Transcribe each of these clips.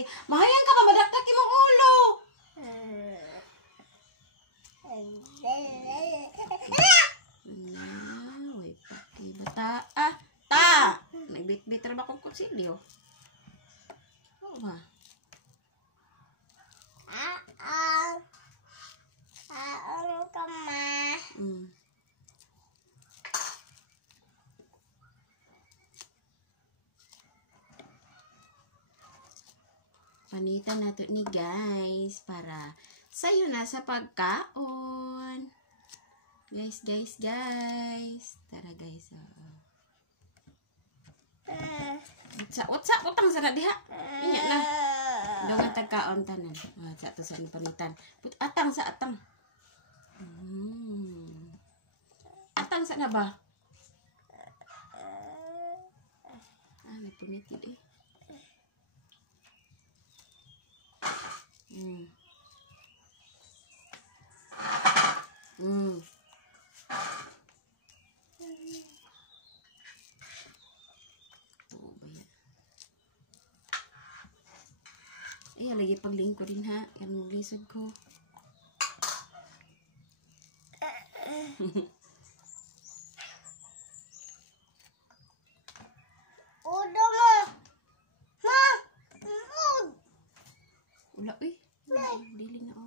diri. Mahayang ka ba madakdak imong ulo? Way paki bata. Ta. Nagbit-bit ra ba kong kutsilyo? Oo ba? Panitan nato ni guys para sayo na sa pagkaon. Guys. Tara guys. Utsa utang sana diha. Inya na. Dongan tagkaon tanan. Sa to sa panitan. Atang sa atang. Atang sa na ba? May punitil eh. Ay, lagi paglingko din ha. Yan lisod ko. Udo mo. Ma. Wala, uy. Dili na ako.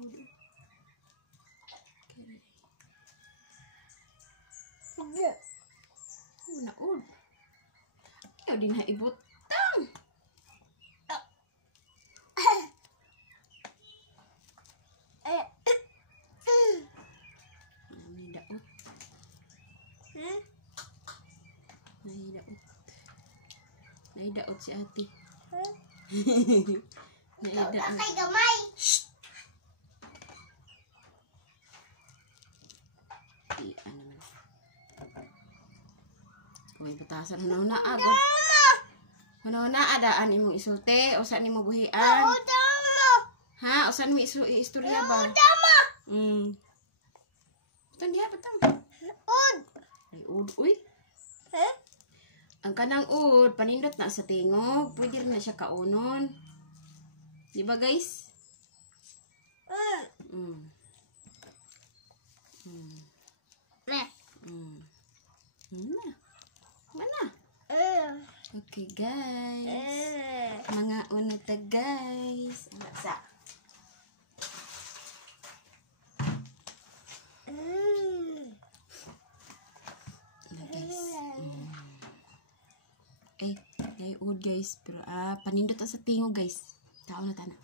Wala, ud. Ayaw din na ibutang. Naidaot si ate. Naidaot. Kay gamay. Ano man. Kuy batasan na agod. Na adaan imong isulti o saan imong buhian? Ha, o saan mo istorya ba? Batang diha batang. Ud. Ay ud uy. Ang kanang ud, panindot na sa tingog. Pwede rin na siya kaunon. Di ba guys? Mana? Okay guys. Mga una ta guys. Sa. Ay ud guys, pero panindot sa tingog guys. Tao na tana.